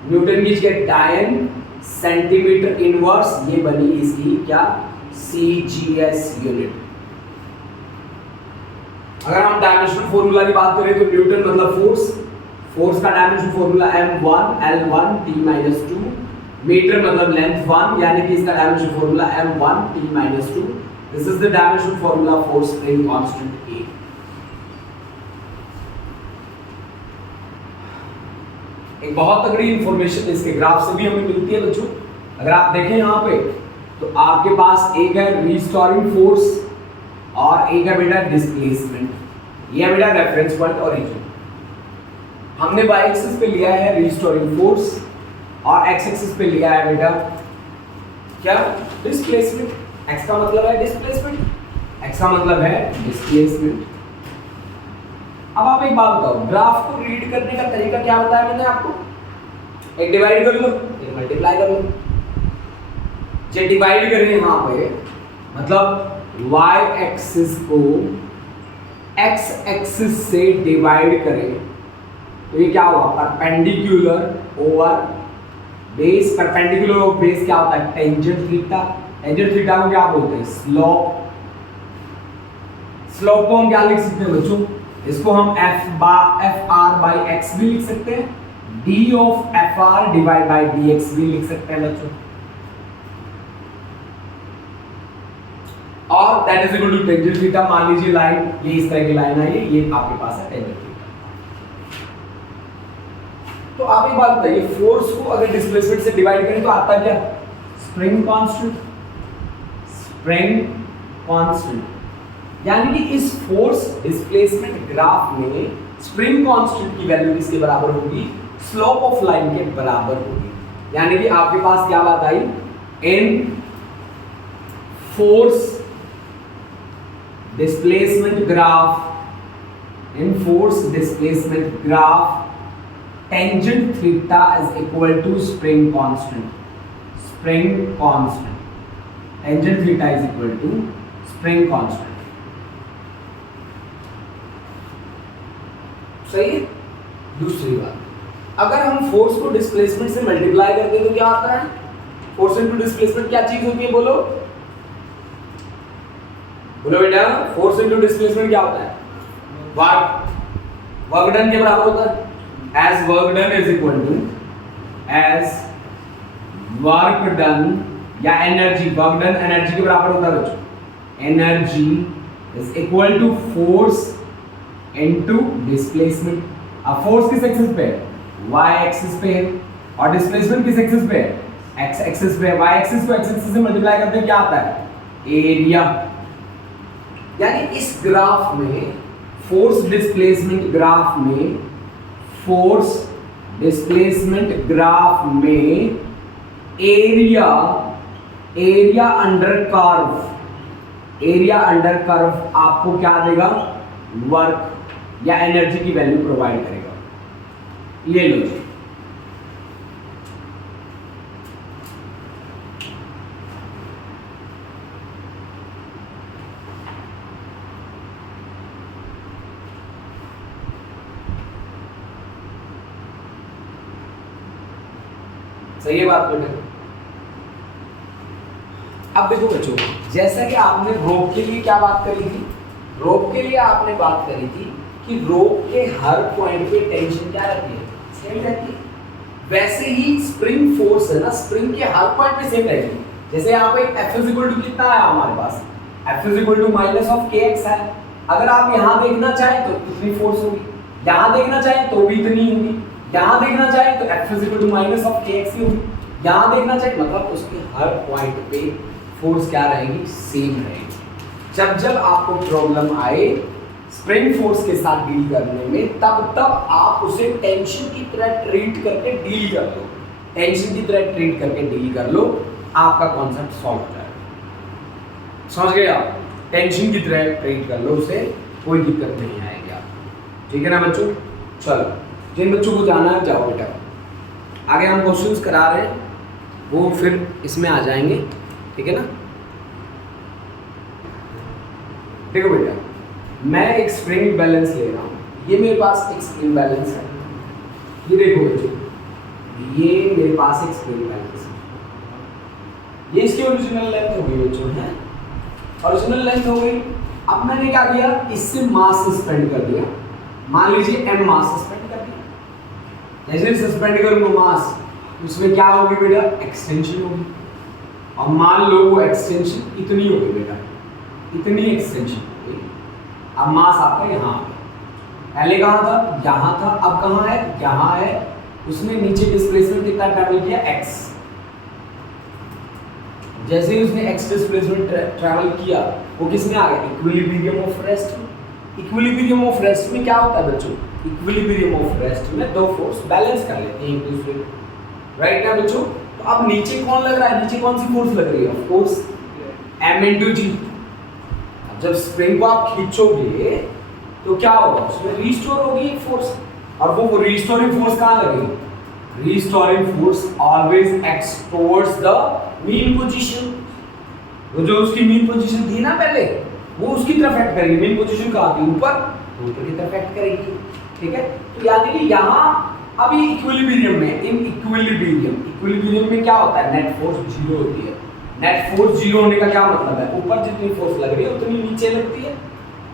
न्यूटन की जगह डायन सेंटीमीटर इनवर्स, ये बनी इसकी क्या CGS यूनिट। अगर हम डायमेंशनल फॉर्मूला की बात करें तो न्यूटन मतलब फोर्स, फोर्स का dimension formula m1 L1 T-2, metre मतलब लेंथ 1 यानी कि इसका dimension formula m1 T-2। This is the dimension formula for spring constant A। एक बहुत तगड़ी इंफॉर्मेशन इसके ग्राफ से भी हमें मिलती है बच्चों। अगर आप देखें यहाँ पे तो आपके पास एक है रीस्टोरिंग फोर्स और एक है बेटा डिस्प्लेसमेंट। ये है बेटा रेफरेंस पॉइंट ओरिजिन। हमने y एक्सिस पे लिया है रीस्टोरिंग फोर्स और x एक्सिस पे लिया है बेटा क्या डिस्प्लेसमेंट। x का मतलब है डिस्प्लेसमेंट, x का मतलब है डिस्प्लेसमेंट। अब आप एक बात बताओ, ग्राफ को रीड करने का तरीका क्या बताया मैंने आपको? एक डिवाइड कर लो, एक मल्टीप्लाई कर लो। जो डिवाइड कर रहे हैं यहाँ पे मतलब y एक्सिस को x एक्सिस से डिवाइड करें तो ये क्या हुआ? Perpendicular over base. Perpendicular over base क्या होता है? Tangent theta. टेंजेंट थीटा को क्या बोलते हैं? स्लोप। स्लोप को हम क्या लिख सकते हैं बच्चों? इसको हम FR by x भी लिख सकते हैं, d of FR divide by dx भी लिख सकते हैं बच्चों। और that is equal to tangent theta. मान लीजिए लाइन ये इस तरह की लाइन आई है, ये आपके पास है टेंजेंट थीटा। तो आप एक बात बताइए, फोर्स को अगर डिस्प्लेसमेंट से डिवाइड करें तो आता क्या? Spring constant. स्प्रिंग कांस्टेंट यानी कि इस फोर्स डिस्प्लेसमेंट ग्राफ में स्प्रिंग कांस्टेंट की वैल्यू किसके बराबर होगी? स्लोप ऑफ लाइन के बराबर होगी। यानी कि आपके पास क्या बात आई? In force displacement graph, in force displacement graph tangent theta is equal to spring constant. Spring constant, tangent theta is equal to spring constant. सही है। दूसरी बात, अगर हम फोर्स को डिस्प्लेसमेंट से मल्टीप्लाई करते हैं तो क्या आता है? फोर्स इनटू डिस्प्लेसमेंट क्या चीज होती है? बोलो बोलो बेटा, फोर्स इनटू डिस्प्लेसमेंट क्या होता है? वर्क। वर्क डन के बराबर होता है। As work done is equal to, as work done या एनर्जी, वर्क डन एनर्जी के बराबर होता है बच्चों। Energy is equal to force into displacement. अब फोर्स किस एक्सिस पे है? y एक्सिस पे है। और डिस्प्लेसमेंट किस एक्सिस पे है? x एक्सिस पे है। y एक्सिस को x एक्सिस से मल्टीप्लाई करते हैं क्या आता है? एरिया। यानी इस ग्राफ में, फोर्स डिस्प्लेसमेंट ग्राफ में, फोर्स डिस्प्लेसमेंट ग्राफ में area, area under curve, area under curve आपको क्या देगा? वर्क या एनर्जी की वैल्यू प्रोवाइड करेगा। ये लो जी। सही है बात बेटे? अब देखो बच्चों, जैसा कि आपने रोप के लिए क्या बात करी थी? रोप के लिए आपने बात करी थी कि रोप के हर पॉइंट पे टेंशन क्या रहती है? सेम रहती है। वैसे ही स्प्रिंग फोर्स है ना, स्प्रिंग के हर पॉइंट पे सेम रहेगी। जैसे यहाँ पे F इज इक्वल टू कितना है हमारे पास? F is equal to minus of kx है। अगर आप यहाँ देखना चाहें तो इतनी फोर्स होगी, यहाँ देखना चाहें तो भी इतनी होगी, यहाँ देखना चाहें तो F is equal to minus of kx ही होगी, यहाँ देखना चाहें मतलब उसके हर पॉइंट पे फोर्स क्या रहेगी? सेम रहेगी। जब जब आपको प्रॉब्लम आए स्प्रिंग फोर्स के साथ डील करने में, तब तब आप उसे टेंशन की तरह ट्रीट करके डील कर लो। टेंशन की तरह ट्रीट करके डील कर लो, आपका कॉन्सेप्ट सॉल्व हो जाएगा। समझ गए आप? टेंशन की तरह ट्रीट कर लो उसे, कोई दिक्कत नहीं आएगी आप। ठीक है ना बच्चों? चलो, जिन बच्चों को जाना है जाओ बेटा। आगे हम क्वेश्चंस करा रहे हैं, वो फिर इसमें आ जाएंगे, ठीक है ना। देखो बेटा, मैं एक स्प्रिंग बैलेंस ले रहा हूँ, ये मेरे पास एक स्प्रिंग बैलेंस है, ये देखो बच्चों, ये मेरे पास एक स्प्रिंग बैलेंस है, ये इसकी ओरिजिनल लेंथ हो गई बच्चों, है ओरिजिनल लेंथ हो गई। अब मैंने क्या किया, इससे मास सस्पेंड कर दिया, मान लीजिए m मास सस्पेंड कर दिया। जैसे सस्पेंड करूंगा मास, उसमें क्या होगी बेटा, एक्सटेंशन होगी, और मान लो वो एक्सटेंशन इतनी होगी बेटा, इतनी एक्सटेंशन होगी। अब मास आपका यहाँ आ गया, पहले कहाँ था, यहाँ था, अब कहाँ है, यहाँ है। उसने नीचे डिस्प्लेसमेंट कितना ट्रैवल किया, x। जैसे ही उसने x डिस्प्लेसमेंट ट्रैवल किया, वो किसमें आ गया, इक्विलिब्रियम ऑफ रेस्ट में। इक्विलिब्रियम ऑफ रेस्ट में क्या होता है बच्चों, इक्विलिब्रियम ऑफ रेस्ट में दो फोर्स बैलेंस कर लेते हैं एक दूसरे को, राइट ना बच्चों। तो अब नीचे कौन लग रहा है, नीचे कौन सी फोर्स लग रही है, ऑफ कोर्स m × g। अब जब स्प्रिंग को आप खींचोगे तो क्या होगा, उसमें रिस्टोर होगी एक फोर्स, और वो रिस्टोरिंग फोर्स कहाँ लगेगी, restoring force always acts towards the mean position. वो जो उसकी मीन पोजीशन थी ना पहले, वो उसकी तरफ एक्ट करेगी। मीन पोजीशन कहाँ थी, ऊपर, तो ऊपर की तरफ एक्ट करेगी, ठीक है। तो यानी कि यहाँ अभी इक्विलिब्रियम में, इन इक्विलिब्रियम में क्या होता है, नेट फोर्स 0 होती है। नेट फोर्स 0 होने का क्या मतलब है, ऊपर जितनी फोर्स लग रही है उतनी नीचे लगती है।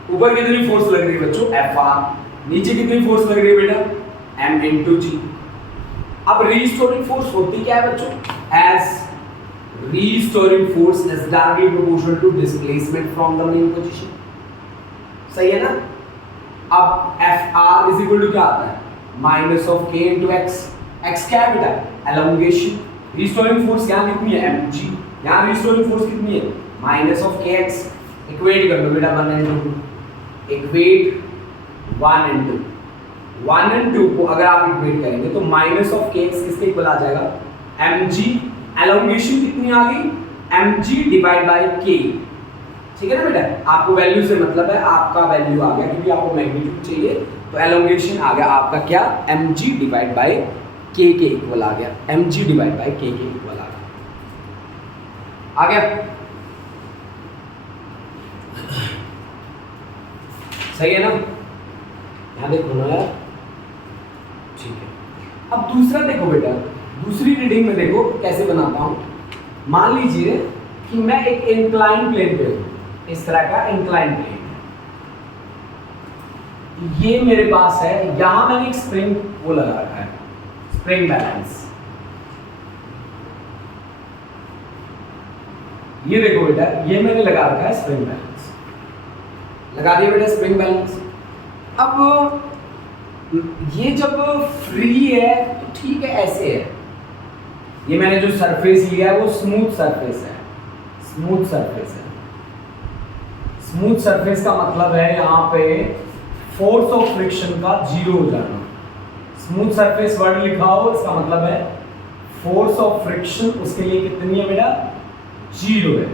ऊपर कितनी फोर्स लग रही है बच्चों, Fr, नीचे कितनी फोर्स लग रही है बेटा, m × g। अब रीस्टोरिंग फोर्स होती क्या है बच्चों, as restoring force is directly proportional to displacement from the main position, सही है ना। अब Fr इज इक्वल टू क्या आता है, minus of k × x। x क्या है बेटा, एलोंगेशन। रिस्टोरिंग फोर्स यहाँ कितनी है, mg। यहाँ रिस्टोरिंग फोर्स कितनी है, माइनस ऑफ kx। इक्वेट कर लो बेटा 1 × 2, इक्वेट 1 × 1 × 2 को अगर आप इक्वेट करेंगे तो माइनस ऑफ kx किसके इक्वल आ जाएगा, mg। एलोंगेशन कितनी आ गई, mg डिवाइड बाय k, ठीक है ना बेटा। आपको वैल्यू से मतलब है, आपका वैल्यू आ गया क्योंकि आपको मैग्नीट्यूड चाहिए, तो एलोंगेशन आ गया आपका क्या, mg डिवाइड बाय k के इक्वल आ गया, mg डिवाइड बाय k के इक्वल आ गया। सही है ना, यहाँ देखो ना यार, ठीक है। अब दूसरा देखो बेटा, दूसरी रीडिंग में देखो कैसे बनाता हूं। मान लीजिए कि मैं एक इंक्लाइन प्लेन पे हूं, इस तरह का इंक्लाइन प्लेन है, ये मेरे पास है, यहां मैंने एक स्प्रिंग वो लगा रखा है, स्प्रिंग बैलेंस। ये देखो बेटा, ये मैंने लगा रखा है स्प्रिंग बैलेंस, लगा दिया बेटा स्प्रिंग बैलेंस। अब ये जब फ्री है तो ठीक है, ऐसे है, ये मैंने जो सरफेस लिया है वो स्मूथ सरफेस है, स्मूथ सरफेस है। स्मूथ सरफेस का मतलब है यहाँ पे फोर्स ऑफ फ्रिक्शन का 0 हो जाना। स्मूथ सरफेस वर्ड लिखा हो, इसका मतलब है फोर्स ऑफ फ्रिक्शन उसके लिए कितनी है बेटा, 0 है।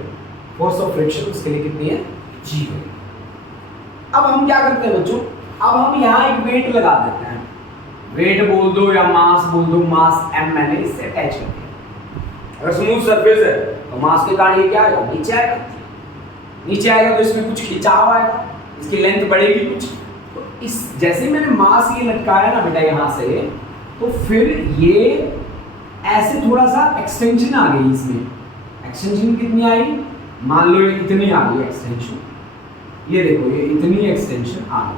फोर्स ऑफ फ्रिक्शन उसके लिए कितनी है, 0 है। अब हम क्या करते हैं बच्चों, अब हम यहाँ एक वेट लगा देते हैं, वेट बोल दो या मास बोल दो, मास m मैंने इससे अटैच कर दिया। अगर स्मूथ सरफेस है तो मास के कारण ये क्या आएगा, नीचे आएगा, नीचे आएगा तो इसमें कुछ खिंचाव आएगा, इसकी लेंथ बढ़ेगी कुछ। तो इस जैसे मैंने मास ये लटकाया ना बेटा यहाँ से, तो फिर ये ऐसे थोड़ा सा एक्सटेंशन आ गई इसमें। एक्सटेंशन कितनी आई, मान लो ये इतनी आ गई एक्सटेंशन, ये देखो ये इतनी एक्सटेंशन आ गई,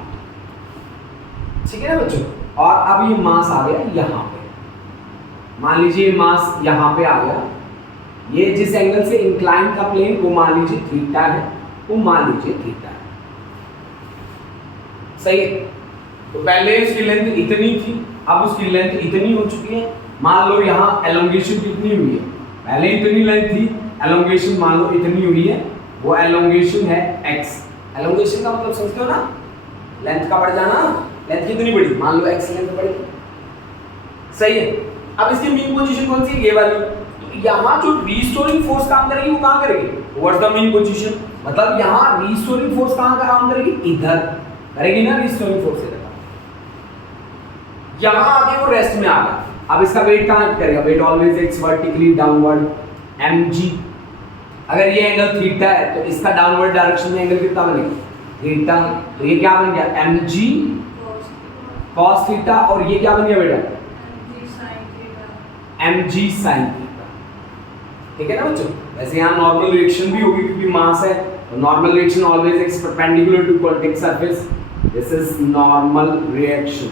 ठीक है ना बच्चों। और अब ये मास आ गया यहाँ पे, मान लीजिए मास यहाँ पे आ गया, ये जिस एंगल से इंक्लाइन का प्लेन वो मान लीजिए थीटा है, वो मान लीजिए थीटा है, सही है। तो पहले इसकी लेंथ इतनी थी, अब उसकी लेंथ इतनी हो चुकी है। मान लो यहाँ एलोंगेशन कितनी हुई है, पहले इतनी लेंथ थी, एलोंगेशन मान लो इतनी हुई है, वो एलोंगेशन है x। एलोंगेशन का मतलब समझते हो ना, लेंथ का बढ़ जाना, लेंथ कितनी बढ़ी, मान लो x लेंथ बढ़ी, सही है। अब इसकी मीन पोजीशन कौन सी है, ये वाली। तो यहाँ जो रीस्टोरिंग फोर्स काम करेगी वो कहाँ करेगी, टुवर्ड्स द मीन पोजीशन। मतलब यहाँ रीस्टोरिंग फोर्स कहाँ का काम करेगी, इधर करेगी ना रीस्टोरिंग फोर्स इधर। यहाँ आगे वो रेस्ट में आ गया, अब इसका वेट कहाँ करेगा, weight always acts vertically downward mg। अगर ये एंगल थीटा है तो इसका डाउनवर्ड डायरेक्शन में एंगल कितना बनेगा, थीटा। तो ये क्या बन गया, mg cos थीटा, और ये क्या बन गया बेटा, mg sin थीटा। ठीक है ना बच्चों। वैसे यहाँ नॉर्मल रिएक्शन भी होगी क्योंकि मास है, तो normal reaction always acts perpendicular to contact surface, this is normal reaction.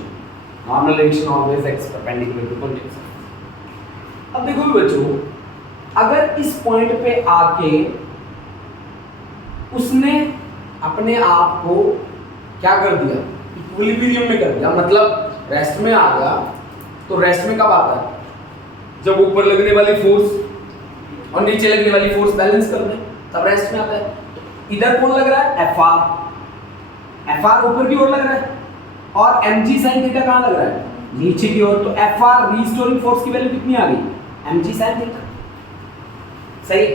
Normal reaction always acts perpendicular to contact surface. अब देखो बच्चों, अगर इस पॉइंट पे आके उसने अपने आप को क्या कर दिया, इक्विलिब्रियम में कर दिया, मतलब रेस्ट में आ गया, तो रेस्ट में कब आता है, जब ऊपर लगने वाली फोर्स और नीचे लगने वाली फोर्स बैलेंस कर दे, तब रेस्ट में आता है। इधर कौन लग रहा है, एफआर ऊपर की ओर लग रहा है, और mg sin थीटा कहां लग रहा है, नीचे की ओर। तो एफआर रीस्टोरिंग फोर्स की वैल्यू कितनी आ गई, mg sin थीटा। सही,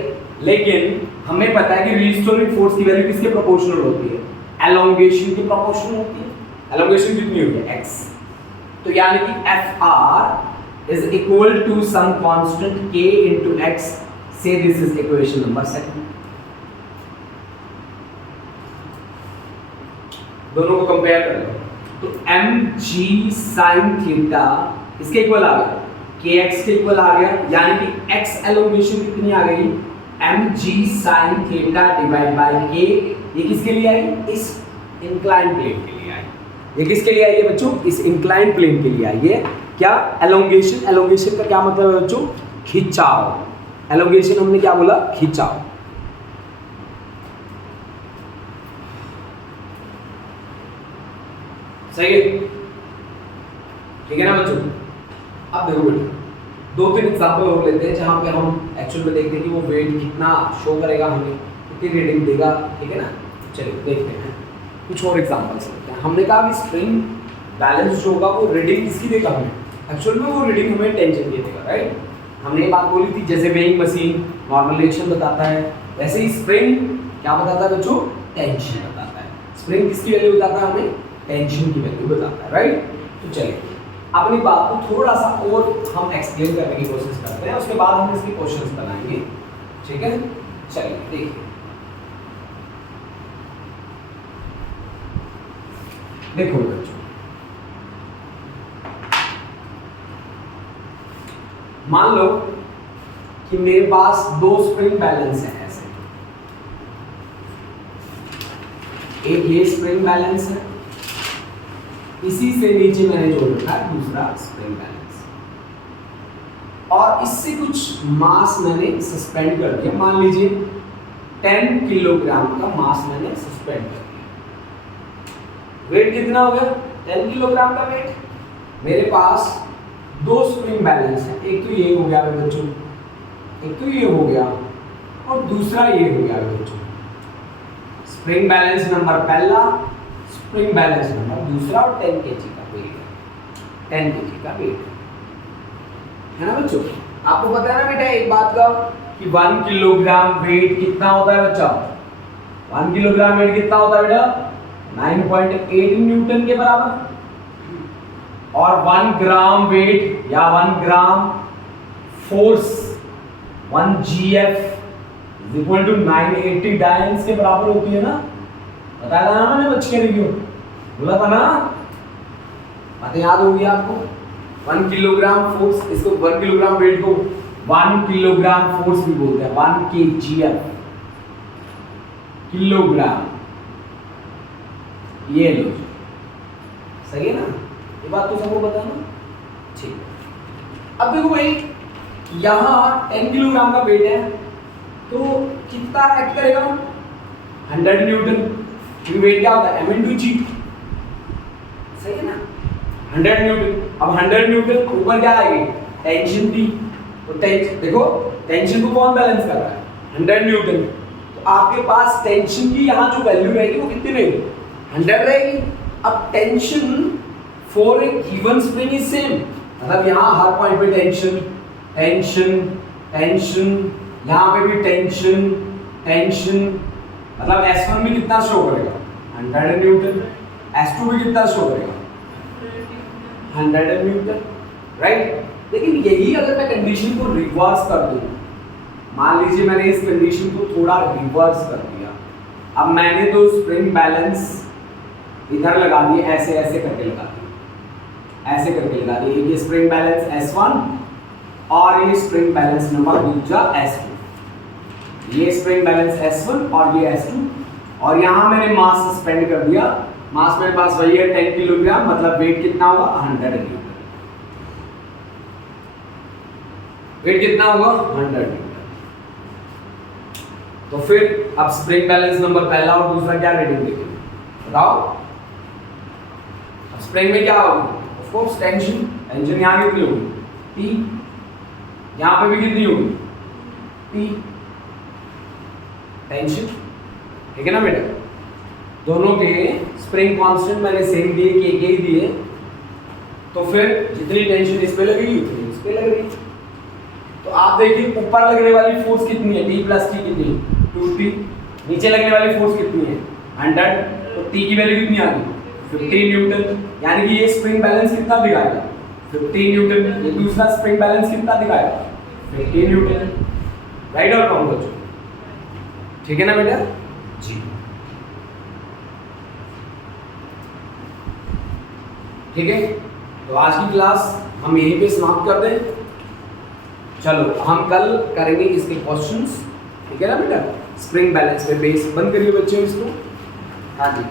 लेकिन हमें पता है कि रीस्टोरिंग फोर्स की वैल्यू किसके प्रोपोर्शनल होती है, एलोंगेशन के प्रोपोर्शनल होती है। एलोंगेशन कितनी होती है, x। तो यानी कि fr is equal to some constant k into x। say this is equation number 2। दोनों को कंपेयर कर लो, तो mg sin थीटा इसके इक्वल आ गया, kx के इक्वल आ गया, यानी कि x एलोंगेशन कितनी आ गई, mg sin theta divide by k। ये किसके लिए आई, इस इंक्लाइन प्लेन के लिए आई। ये किसके लिए आई है बच्चों, इस इंक्लाइन प्लेन के लिए आई है। क्या, एलोंगेशन। एलोंगेशन का क्या मतलब है बच्चों, खिंचाव। एलोंगेशन हमने क्या बोला, खिंचाव। सही है, ठीक है ना बच्चों। अब देखो बेटा, 2-3 एग्जांपल और लेते हैं जहां पे हम एक्चुअल में देखते हैं कि वो वेट कितना शो करेगा, हमें कितनी रीडिंग देगा। ठीक है ना, चलिए देखते हैं कुछ और एग्जांपल्स लेते हैं। हमने कहा कि स्प्रिंग बैलेंस जो होगा वो रीडिंग किसकी देगा हमें, एक्चुअल में वो रीडिंग हमें टेंशन की देगा, राइट। हमने ये बात बोली थी, जैसे वेइंग मशीन नॉर्मल रिएक्शन बताता है, वैसे ही स्प्रिंग क्या बताता है बच्चों, टेंशन बताता है। स्प्रिंग किसकी वैल्यू बताता है हमें, टेंशन की वैल्यू बताता है, राइट। तो चलिए अपनी बात को थोड़ा सा और हम एक्सप्लेन करने की कोशिश करते हैं, उसके बाद हम इसके क्वेश्चंस बनाएंगे। ठीक है, चलिए देखिए। देखो बच्चों, मान लो कि मेरे पास 2 स्प्रिंग बैलेंस है ऐसे, एक ये स्प्रिंग बैलेंस है, इसी से नीचे मैंने जोड़ रखा है दूसरा स्प्रिंग बैलेंस, और इससे कुछ मास मैंने सस्पेंड कर दिया। मान लीजिए 10 किलोग्राम का मास मैंने सस्पेंड कर दिया। वेट कितना हो गया, 10 किलोग्राम का वेट। मेरे पास 2 स्प्रिंग बैलेंस है, एक तो ये हो गया बच्चों, एक तो ये हो गया, और दूसरा ये हो गया बच्चों। स्प्रिंग बैलेंस नंबर पहला, स्प्रिंग बैलेंस नंबर दूसरा, और 10 kg का वेट है, 10 kg का वेट है ना बच्चों। आपको पता है ना बेटा एक बात का कि 1 किलोग्राम वेट कितना होता है बच्चा, 1 किलोग्राम वेट कितना होता है बेटा, 9.8 न्यूटन के बराबर। और 1 ग्राम वेट या 1 gram force 1 GF is equal to 980 dynes के बराबर होती है ना। बताया था ना मैंने बच्चे रिव्यू बोला था ना, बातें याद होगी आपको। 1 किलोग्राम फोर्स, इसको 1 किलोग्राम वेट को 1 किलोग्राम फोर्स भी बोलते हैं, 1 kgf किलोग्राम। ये लो, सही है ना, ये बात तो सबको पता है ना, ठीक है। अब देखो भाई, यहाँ 10 किलोग्राम का वेट है, तो कितना एक्ट करेगा, 100 न्यूटन। वेट क्या होता है, m/g, सही है ना, 100 न्यूटन। अब 100 न्यूटन ऊपर क्या आएगी, टेंशन थी, तो देखो टेंशन को कौन बैलेंस कर रहा है, 100 न्यूटन। तो आपके पास टेंशन की यहाँ जो वैल्यू रहेगी वो कितनी रहेगी, 100 रहेगी। अब tension for a given spring is same, मतलब यहाँ हर पॉइंट पे टेंशन टेंशन टेंशन, यहाँ पे भी टेंशन टेंशन, मतलब S1 में कितना शो करेगा, 100 न्यूटन। S2 में कितना शो करेगा, 100 न्यूटन, राइट। लेकिन यही अगर मैं कंडीशन को रिवर्स कर दूं, मान लीजिए मैंने इस कंडीशन को थोड़ा रिवर्स कर दिया, अब मैंने तो स्प्रिंग बैलेंस इधर लगा दिए, ऐसे ऐसे करके लगा दिए, ऐसे करके लगा दिए, ये स्प्रिंग बैलेंस S1 और ये स्प्रिंग बैलेंस नंबर दूसरा S2, ये स्प्रिंग बैलेंस S1 और ये S2, और यहां मैंने मास सस्पेंड कर दिया। मास मेरे पास वही है 10 किलोग्राम, मतलब वेट कितना होगा 100 न्यूटन। वेट कितना होगा 100 न्यूटन। तो फिर अब स्प्रिंग बैलेंस नंबर पहला और दूसरा क्या रीडिंग देंगे बताओ। अब स्प्रिंग में क्या होगी, ऑफ कोर्स टेंशन, टेंशन यहां कितनी होगी T, यहां पे भी कितनी होगी T टेंशन, ठीक है ना बेटा। दोनों के स्प्रिंग कांस्टेंट मैंने सेम दिए कि एक ही दिए, तो फिर जितनी टेंशन इस पे लगेगी उतनी इस पे लगेगी। तो आप देखिए ऊपर लगने वाली फोर्स कितनी है, T प्लस T कितनी है 2T, नीचे लगने वाली फोर्स कितनी है 100, तो T की वैल्यू कितनी आ गई 15 न्यूटन, यानी कि ये स्प्रिंग बैलेंस कितना दिखाएगा 15 न्यूटन, ये दूसरा स्प्रिंग बैलेंस कितना दिखाएगा 15 न्यूटन, राइट और रॉन्ग बच्चों, ठीक है ना बेटा जी। ठीक है, तो आज की क्लास हम यहीं पे समाप्त कर दें। चलो हम कल करेंगे इसके क्वेश्चंस, ठीक है ना बेटा। स्प्रिंग बैलेंस पे बेस बंद करिए बच्चों इसको। हाँ जी।